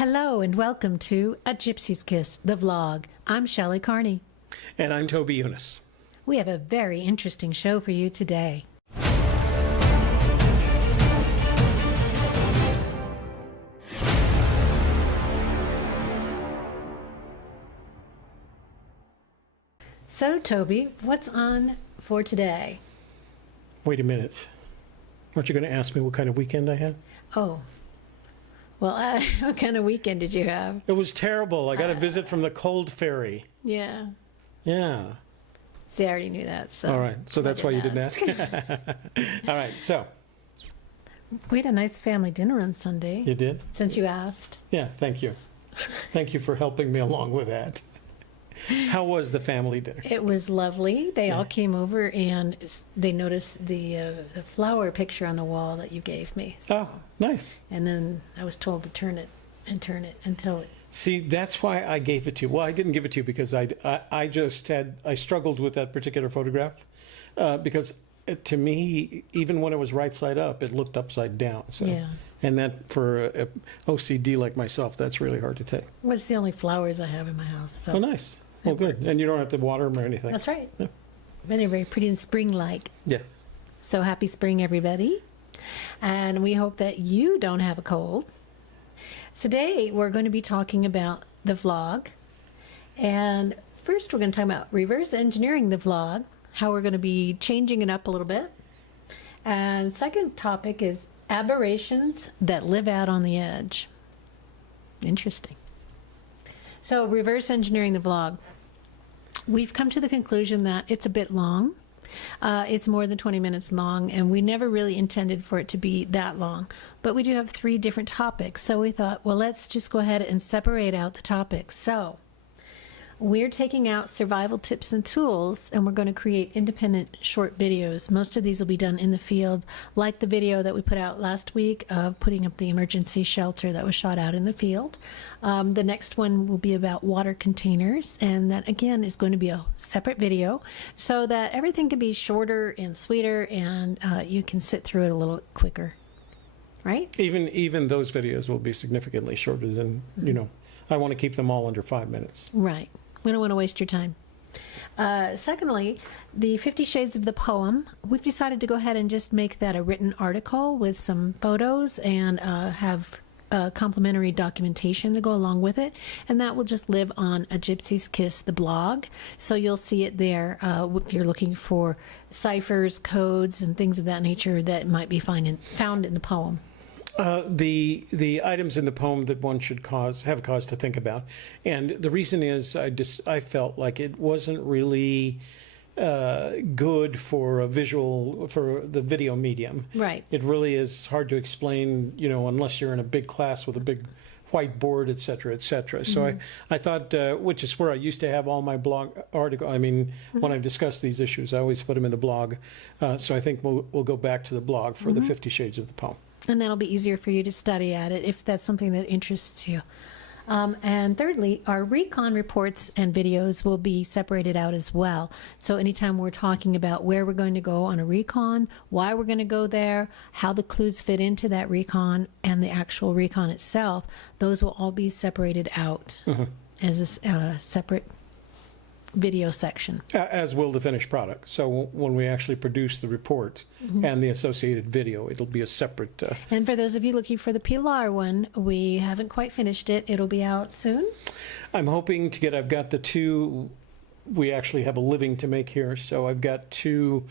Hello and welcome to A Gypsy's Kiss, the vlog. I'm Shelley Carney. And I'm Toby Eunice. We have a very interesting show for you today. So, Toby, what's on for today? Wait a minute. Aren't you going to ask me what kind of weekend I had? Oh, well, what kind of weekend did you have? It was terrible. I got a visit from the cold fairy. Yeah. Yeah. See, I already knew that. So all right. So that's why you didn't ask. All right. So. We had a nice family dinner on Sunday. You did? Since you asked. Yeah. Thank you. Thank you for helping me along with that. How was the family dinner? It was lovely. They all came over and they noticed the flower picture on the wall that you gave me. So, oh, nice. And then I was told to turn it until it. See, that's why I gave it to you. Well, I didn't give it to you because I struggled with that particular photograph because to me, even when it was right side up, it looked upside down. So, yeah. And that for a OCD like myself, that's really hard to take. Well, it's the only flowers I have in my house. So oh, nice. Well, good. Works. And you don't have to water them or anything. That's right. Yeah. Very, very pretty and spring-like. Yeah. So happy spring, everybody. And we hope that you don't have a cold. Today, we're going to be talking about the vlog. And first, we're going to talk about reverse engineering the vlog, how we're going to be changing it up a little bit. And second topic is aberrations that live out on the edge. Interesting. So, reverse engineering the vlog. We've come to the conclusion that it's a bit long. It's more than 20 minutes long, and we never really intended for it to be that long. But we do have 3 different topics, so we thought, well, let's just go ahead and separate out the topics. So, we're taking out survival tips and tools, and we're going to create independent short videos. Most of these will be done in the field, like the video that we put out last week of putting up the emergency shelter that was shot out in the field. The next one will be about water containers, and that again is going to be a separate video so that everything can be shorter and sweeter, and you can sit through it a little quicker, right? Even those videos will be significantly shorter than, I want to keep them all under 5 minutes. Right. We don't want to waste your time. Secondly, the 50 Shades of the poem, we've decided to go ahead and just make that a written article with some photos and have complimentary documentation to go along with it. And that will just live on A Gypsy's Kiss, the blog. So you'll see it there if you're looking for ciphers, codes, and things of that nature that might be found in the poem. The items in the poem that one should have cause to think about, and the reason is I felt like it wasn't really good for the video medium. Right. It really is hard to explain, unless you're in a big class with a big whiteboard, et cetera, et cetera. So I thought, which is where I used to have all my blog article. I mean, when I discuss these issues, I always put them in the blog. So I think we'll go back to the blog for the 50 Shades of the poem. And that'll be easier for you to study at it if that's something that interests you. And thirdly, our recon reports and videos will be separated out as well. So anytime we're talking about where we're going to go on a recon, why we're going to go there, how the clues fit into that recon, and the actual recon itself, those will all be separated out as a separate video section. As will the finished product. So when we actually produce the report and the associated video, it'll be a separate... And for those of you looking for the Pilar one, we haven't quite finished it. It'll be out soon. I'm hoping to I've got the 2, we actually have a living to make here, so I've got 2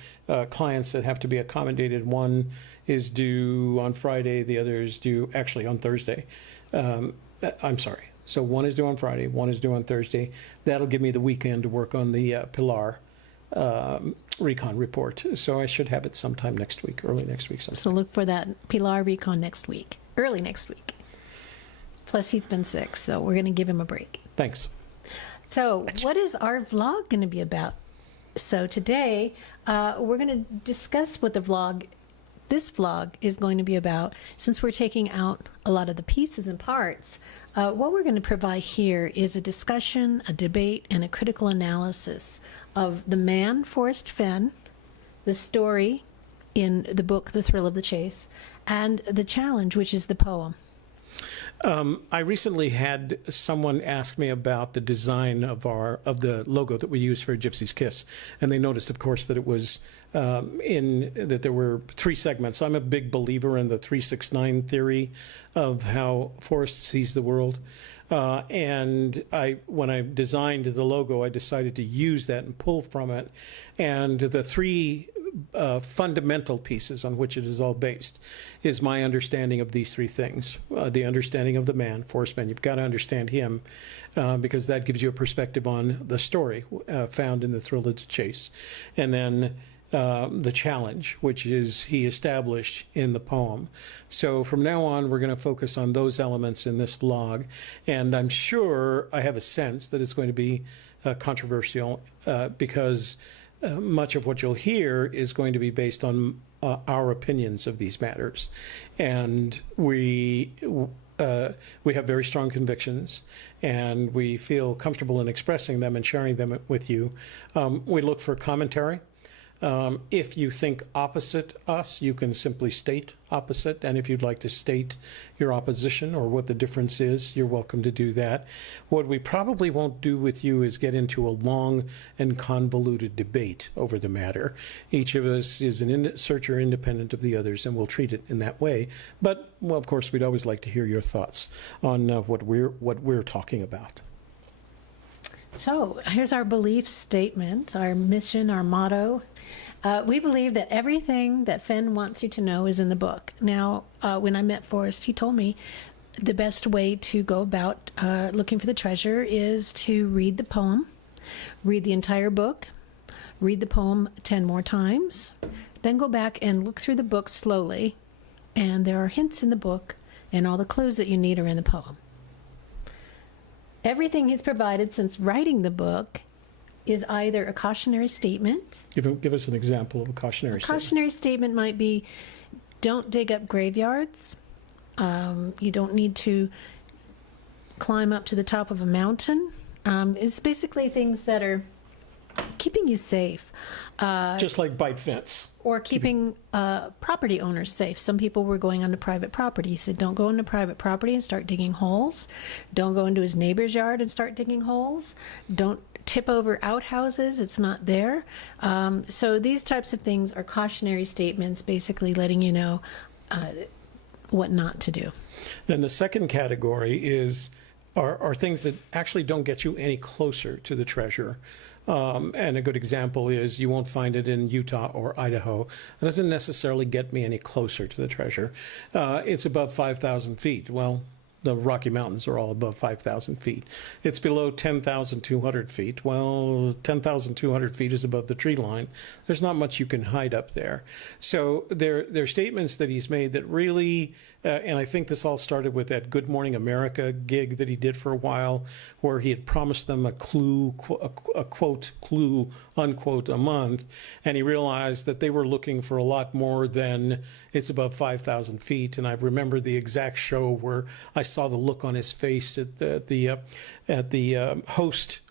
clients that have to be accommodated. One is due on Friday, the other is due actually on Thursday. I'm sorry. So one is due on Friday, one is due on Thursday. That'll give me the weekend to work on the Pilar recon report. So I should have it sometime next week, early next week. Sometime. So look for that Pilar recon next week, early next week. Plus he's been sick, so we're going to give him a break. Thanks. So what is our vlog going to be about? So today we're going to discuss what this vlog is going to be about. Since we're taking out a lot of the pieces and parts, what we're going to provide here is a discussion, a debate, and a critical analysis of the man, Forrest Fenn, the story in the book, The Thrill of the Chase, and the challenge, which is the poem. I recently had someone ask me about the design of the logo that we use for Gypsy's Kiss, and they noticed, of course, that it was that there were 3 segments. I'm a big believer in the 369 theory of how Forrest sees the world, and when I designed the logo, I decided to use that and pull from it, and the 3 fundamental pieces on which it is all based is my understanding of these 3 things. The understanding of the man, Forrest Fenn. You've got to understand him because that gives you a perspective on the story found in The Thrill of the Chase. And then the challenge, which is he established in the poem. So from now on, we're going to focus on those elements in this vlog. And I'm sure, I have a sense that it's going to be controversial because much of what you'll hear is going to be based on our opinions of these matters. And we have very strong convictions, and we feel comfortable in expressing them and sharing them with you. We look for commentary. If you think opposite us, you can simply state opposite, and if you'd like to state your opposition or what the difference is, you're welcome to do that. What we probably won't do with you is get into a long and convoluted debate over the matter. Each of us is an searcher independent of the others, and we'll treat it in that way. But, well, of course, we'd always like to hear your thoughts on what we're talking about. So here's our belief statement, our mission, our motto. We believe that everything that Fenn wants you to know is in the book. Now, when I met Forrest, he told me the best way to go about looking for the treasure is to read the poem, read the entire book, read the poem 10 more times, then go back and look through the book slowly, and there are hints in the book, and all the clues that you need are in the poem. Everything he's provided since writing the book is either a cautionary statement. Give us an example of a cautionary statement. Cautionary statement might be, don't dig up graveyards. You don't need to climb up to the top of a mountain. It's basically things that are keeping you safe. Just like bite fence. Or keeping property owners safe. Some people were going onto private property. He said, don't go into private property and start digging holes. Don't go into his neighbor's yard and start digging holes. Don't tip over outhouses. It's not there. So these types of things are cautionary statements, basically letting you know what not to do. Then the second category are things that actually don't get you any closer to the treasure. And a good example is you won't find it in Utah or Idaho. That doesn't necessarily get me any closer to the treasure. It's above 5,000 feet. Well, the Rocky Mountains are all above 5,000 feet. It's below 10,200 feet. Well, 10,200 feet is above the tree line. There's not much you can hide up there. So there are statements that he's made that really, and I think this all started with that Good Morning America gig that he did for a while, where he had promised them a clue, a quote, clue, unquote, a month, and he realized that they were looking for a lot more than it's above 5,000 feet. And I remember the exact show where I saw the look on his face at the host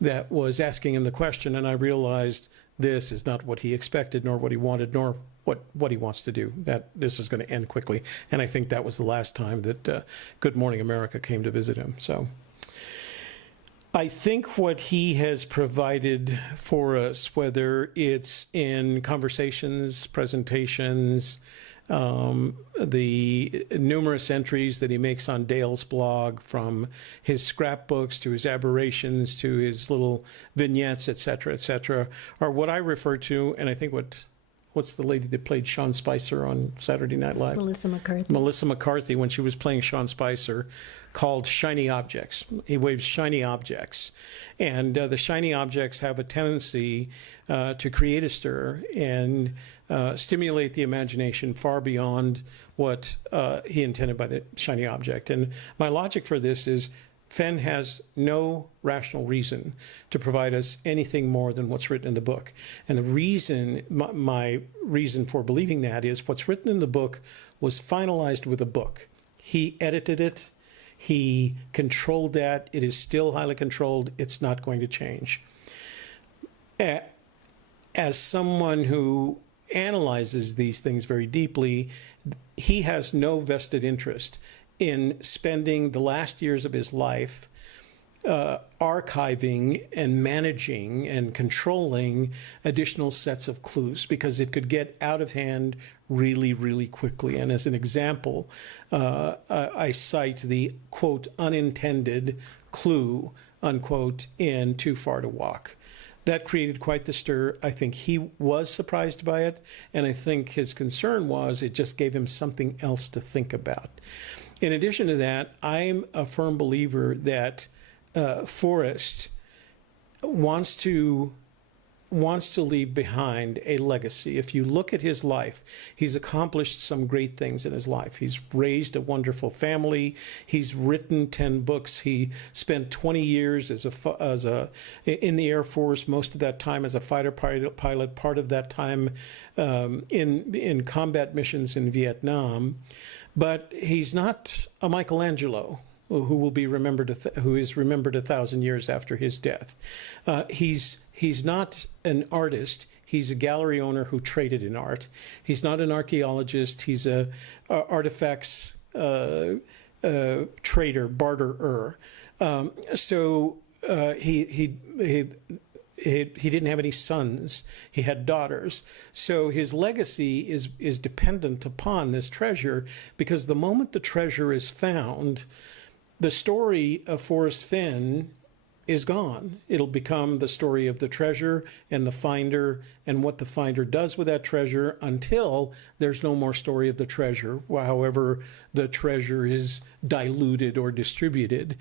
that was asking him the question, and I realized this is not what he expected, nor what he wanted, nor what he wants to do. That this is going to end quickly, and I think that was the last time that Good Morning America came to visit him. So I think what he has provided for us, whether it's in conversations, presentations, the numerous entries that he makes on Dale's blog, from his scrapbooks to his aberrations to his little vignettes, etc., are what I refer to, and I think what's the lady that played Sean Spicer on Saturday Night Live? Melissa McCarthy. Melissa McCarthy, when she was playing Sean Spicer, called shiny objects. He waves shiny objects. And the shiny objects have a tendency to create a stir and stimulate the imagination far beyond what he intended by the shiny object. And my logic for this is Fenn has no rational reason to provide us anything more than what's written in the book. And the reason, my reason for believing that is what's written in the book was finalized with a book. He edited it. He controlled that. It is still highly controlled. It's not going to change. As someone who analyzes these things very deeply, he has no vested interest in spending the last years of his life archiving and managing and controlling additional sets of clues, because it could get out of hand really, really quickly. And as an example, I cite the, quote, unintended clue, unquote, in Too Far to Walk. That created quite the stir. I think he was surprised by it, and I think his concern was it just gave him something else to think about. In addition to that, I'm a firm believer that Forrest wants to leave behind a legacy. If you look at his life, he's accomplished some great things in his life. He's raised a wonderful family. He's written 10 books. He spent 20 years in the Air Force, most of that time as a fighter pilot, part of that time in combat missions in Vietnam. But he's not a Michelangelo, who will be remembered, who is remembered 1,000 years after his death. He's not an artist. He's a gallery owner who traded in art. He's not an archaeologist. He's a artifacts trader, barterer. He didn't have any sons. He had daughters. So his legacy is dependent upon this treasure, because the moment the treasure is found, the story of Forrest Fenn is gone. It'll become the story of the treasure and the finder and what the finder does with that treasure until there's no more story of the treasure, however the treasure is diluted or distributed.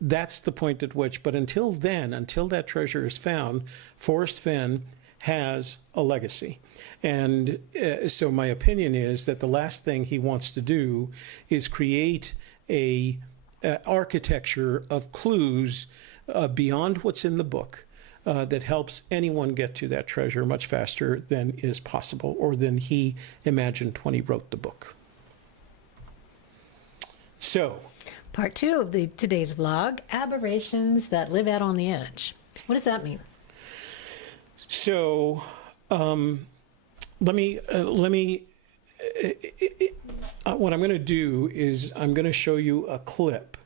That's the point at which, but until then, until that treasure is found, Forrest Fenn has a legacy. And so my opinion is that the last thing he wants to do is create a architecture of clues beyond what's in the book that helps anyone get to that treasure much faster than is possible, or than he imagined when he wrote the book. So, Part 2 of today's vlog, Aberrations that live out on the edge. What does that mean? So, let me. What I'm going to do is I'm going to show you a clip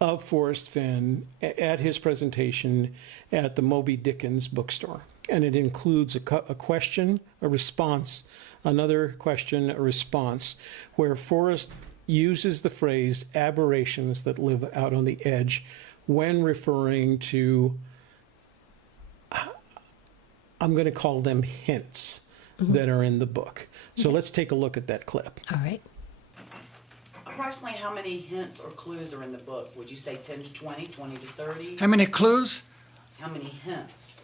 of Forrest Fenn at his presentation at the Moby Dickens bookstore. And it includes a question, a response, another question, a response, where Forrest uses the phrase aberrations that live out on the edge when referring to, I'm going to call them hints that are in the book. So let's take a look at that clip. All right. Approximately how many hints or clues are in the book? Would you say 10 to 20, 20 to 30? How many clues? How many hints?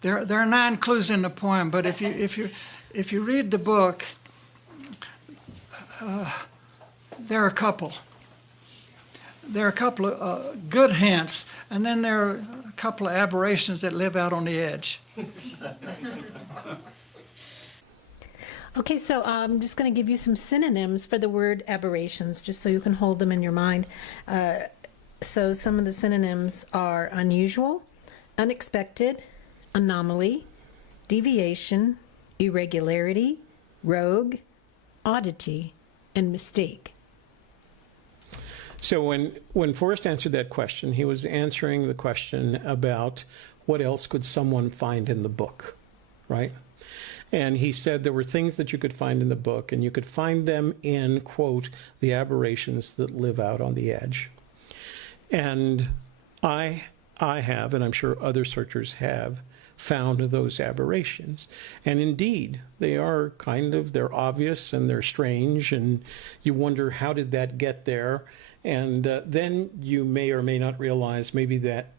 There are 9 clues in the poem, but if you read the book, there are a couple. There are a couple of good hints, and then there are a couple of aberrations that live out on the edge. Okay, so I'm just going to give you some synonyms for the word aberrations, just so you can hold them in your mind. So some of the synonyms are unusual, unexpected, anomaly, deviation, irregularity, rogue, oddity, and mistake. So when Forrest answered that question, he was answering the question about what else could someone find in the book, right? And he said there were things that you could find in the book, and you could find them in, quote, the aberrations that live out on the edge. And I have, and I'm sure other searchers have, found those aberrations. And indeed, they're obvious and they're strange, and you wonder, how did that get there? And then you may or may not realize maybe that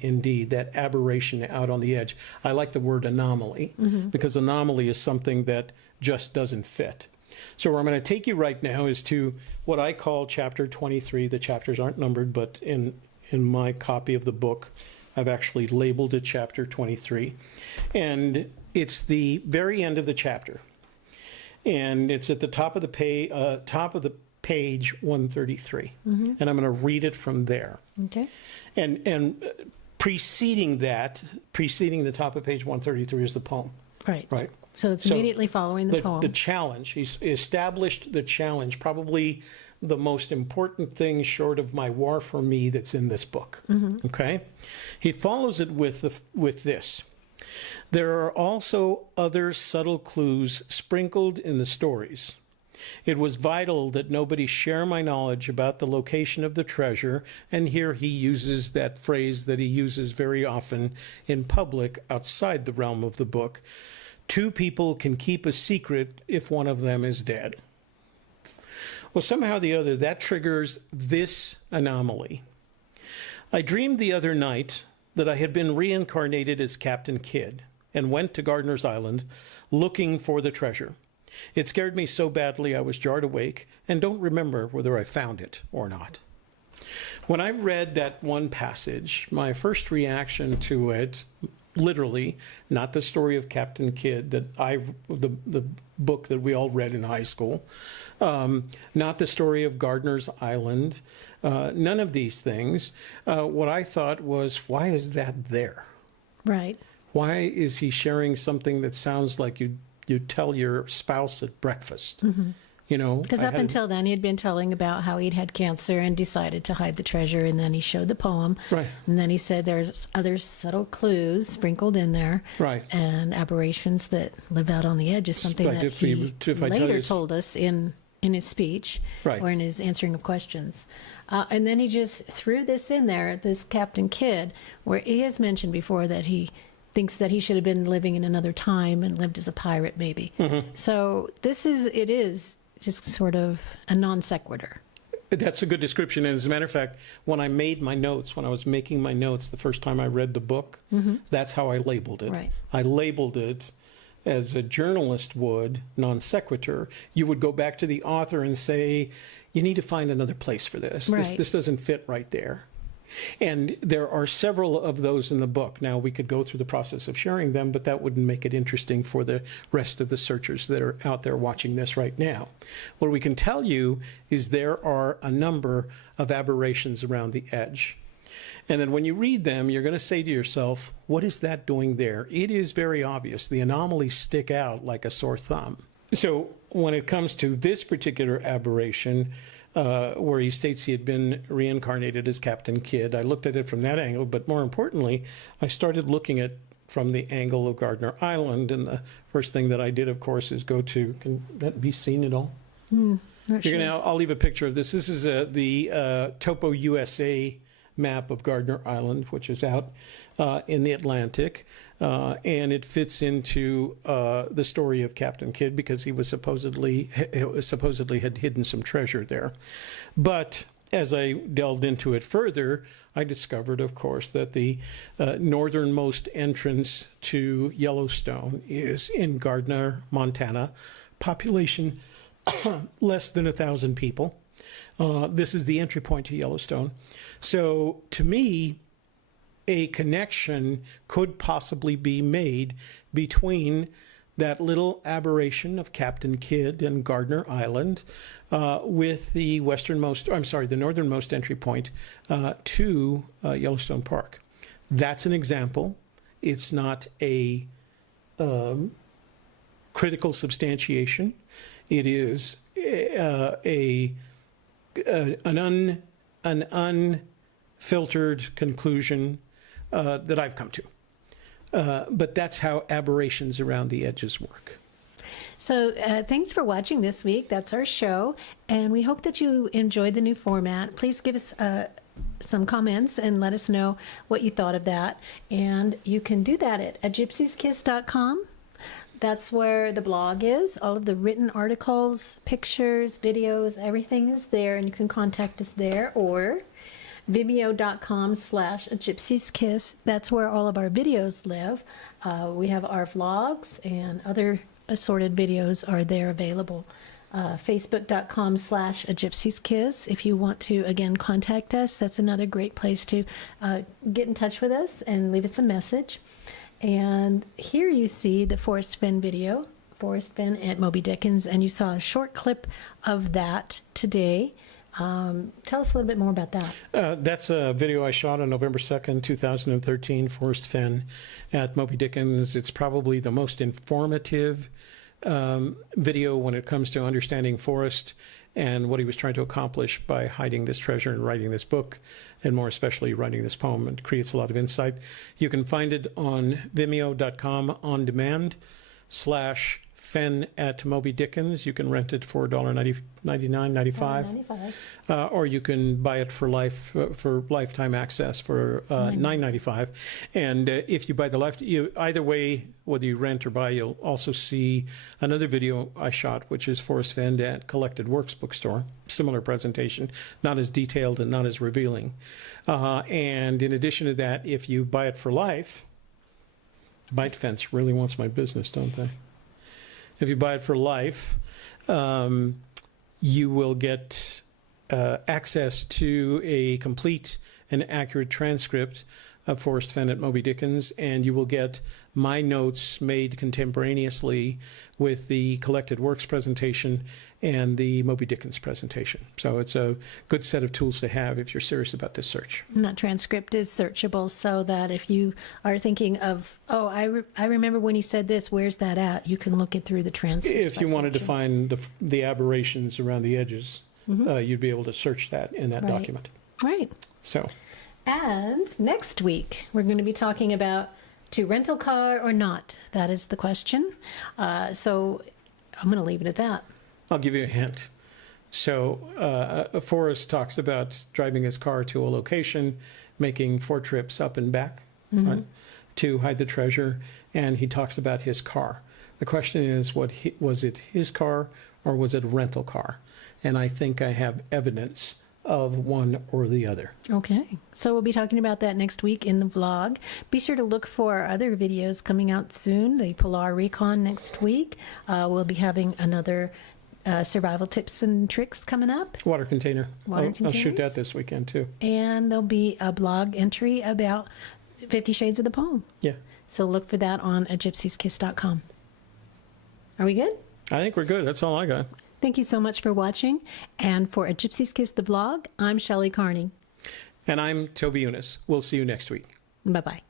indeed, that aberration out on the edge. I like the word anomaly, because anomaly is something that just doesn't fit. So where I'm going to take you right now is to what I call chapter 23. The chapters aren't numbered, but in my copy of the book, I've actually labeled it chapter 23. And it's the very end of the chapter. And it's at the top of the page 133. And I'm going to read it from there. Okay. And preceding the top of page 133 is the poem. Right. Right. So it's So immediately following the poem. The challenge, he's established the challenge, probably the most important thing short of my war for me that's in this book. Okay? He follows it with this. There are also other subtle clues sprinkled in the stories. It was vital that nobody share my knowledge about the location of the treasure, and here he uses that phrase that he uses very often in public outside the realm of the book. Two people can keep a secret if one of them is dead. Well, somehow or the other, that triggers this anomaly. I dreamed the other night that I had been reincarnated as Captain Kidd and went to Gardiner's Island looking for the treasure. It scared me so badly I was jarred awake and don't remember whether I found it or not. When I read that one passage, my first reaction to it, literally, not the story of Captain Kidd, the book that we all read in high school, not the story of Gardiner's Island, none of these things. What I thought was, why is that there? Right. Why is he sharing something that sounds like you tell your spouse at breakfast? You know, Because up until then, he'd been telling about how he'd had cancer and decided to hide the treasure, and then he showed the poem. Right. And then he said there's other subtle clues sprinkled in there. Right. And aberrations that live out on the edge is something Right, that if he I tell later you- told us in his speech Right. or in his answering of questions. And then he just threw this in there, this Captain Kidd, where he has mentioned before that he thinks that he should have been living in another time and lived as a pirate, maybe. So it is just sort of a non sequitur. That's a good description. And as a matter of fact, when I was making my notes the first time I read the book, that's how I labeled it. Right. I labeled it as a journalist would, non sequitur. You would go back to the author and say, you need to find another place for this. Right. This doesn't fit right there. And there are several of those in the book. Now, we could go through the process of sharing them, but that wouldn't make it interesting for the rest of the searchers that are out there watching this right now. What we can tell you is there are a number of aberrations around the edge. And then when you read them, you're going to say to yourself, what is that doing there? It is very obvious. The anomalies stick out like a sore thumb. So when it comes to this particular aberration, where he states he had been reincarnated as Captain Kidd, I looked at it from that angle, but more importantly, I started looking at from the angle of Gardner Island, and the first thing that I did, of course, is go to, can that be seen at all? Not sure. I'll leave a picture of this. This is the Topo USA map of Gardner Island, which is out in the Atlantic, and it fits into the story of Captain Kidd because he was supposedly had hidden some treasure there. But as I delved into it further, I discovered, of course, that the northernmost entrance to Yellowstone is in Gardner, Montana, population less than 1,000 people. This is the entry point to Yellowstone. So to me, a connection could possibly be made between that little aberration of Captain Kidd and Gardner Island with the northernmost entry point to Yellowstone Park. That's an example. It's not a critical substantiation. It is an unfiltered conclusion that I've come to. But that's how aberrations around the edges work. So thanks for watching this week. That's our show. And we hope that you enjoyed the new format. Please give us some comments and let us know what you thought of that. And you can do that at gypsieskiss.com. That's where the blog is. All of the written articles, pictures, videos, everything is there. And you can contact us there, or vimeo.com/gypsieskiss. That's where all of our videos live. We have our vlogs and other assorted videos are there available. Facebook.com/gypsieskiss. If you want to, again, contact us, that's another great place to get in touch with us and leave us a message. And here you see the Forrest Fenn video, Forrest Fenn at Moby Dickens, and you saw a short clip of that today. Tell us a little bit more about that. That's a video I shot on November 2nd, 2013, Forrest Fenn at Moby Dickens. It's probably the most informative video when it comes to understanding Forrest and what he was trying to accomplish by hiding this treasure and writing this book, and more especially writing this poem. It creates a lot of insight. You can find it on vimeo.com on demand /Fenn at Moby Dickens. You can rent it for $99.95, or you can buy it for life for lifetime access for $9.95. And if you buy the either way, whether you rent or buy, you'll also see another video I shot, which is Forrest Fenn at Collected Works Bookstore. Similar presentation, not as detailed and not as revealing. And in addition to that, if you buy it for life, Bite Fence really wants my business, don't they? If you buy it for life, you will get access to a complete and accurate transcript of Forrest Fenn at Moby Dickens, and you will get my notes made contemporaneously with the Collected Works presentation and the Moby Dickens presentation. So it's a good set of tools to have if you're serious about this search. And that transcript is searchable, so that if you are thinking of, oh, I remember when he said this, where's that at? You can look it through the transcript. If you wanted to find the aberrations around the edges, you'd be able to search that in that document. Right. So. And next week, we're going to be talking about to rent a car or not. That is the question. So I'm going to leave it at that. I'll give you a hint. So Forrest talks about driving his car to a location, making 4 trips up and back right, to hide the treasure, and he talks about his car. The question is, was it his car or was it a rental car? And I think I have evidence of one or the other. Okay, so we'll be talking about that next week in the vlog. Be sure to look for our other videos coming out soon. The Polar Recon next week. We'll be having another survival tips and tricks coming up. Water container. Water I'll shoot containers. that this weekend too. And there'll be a blog entry about 50 Shades of the Poem. Yeah. So look for that on gypsieskiss.com. Are we good? I think we're good. That's all I got. Thank you so much for watching. And for A Gypsy's Kiss, the vlog, I'm Shelley Carney. And I'm Toby Eunice. We'll see you next week. Bye-bye.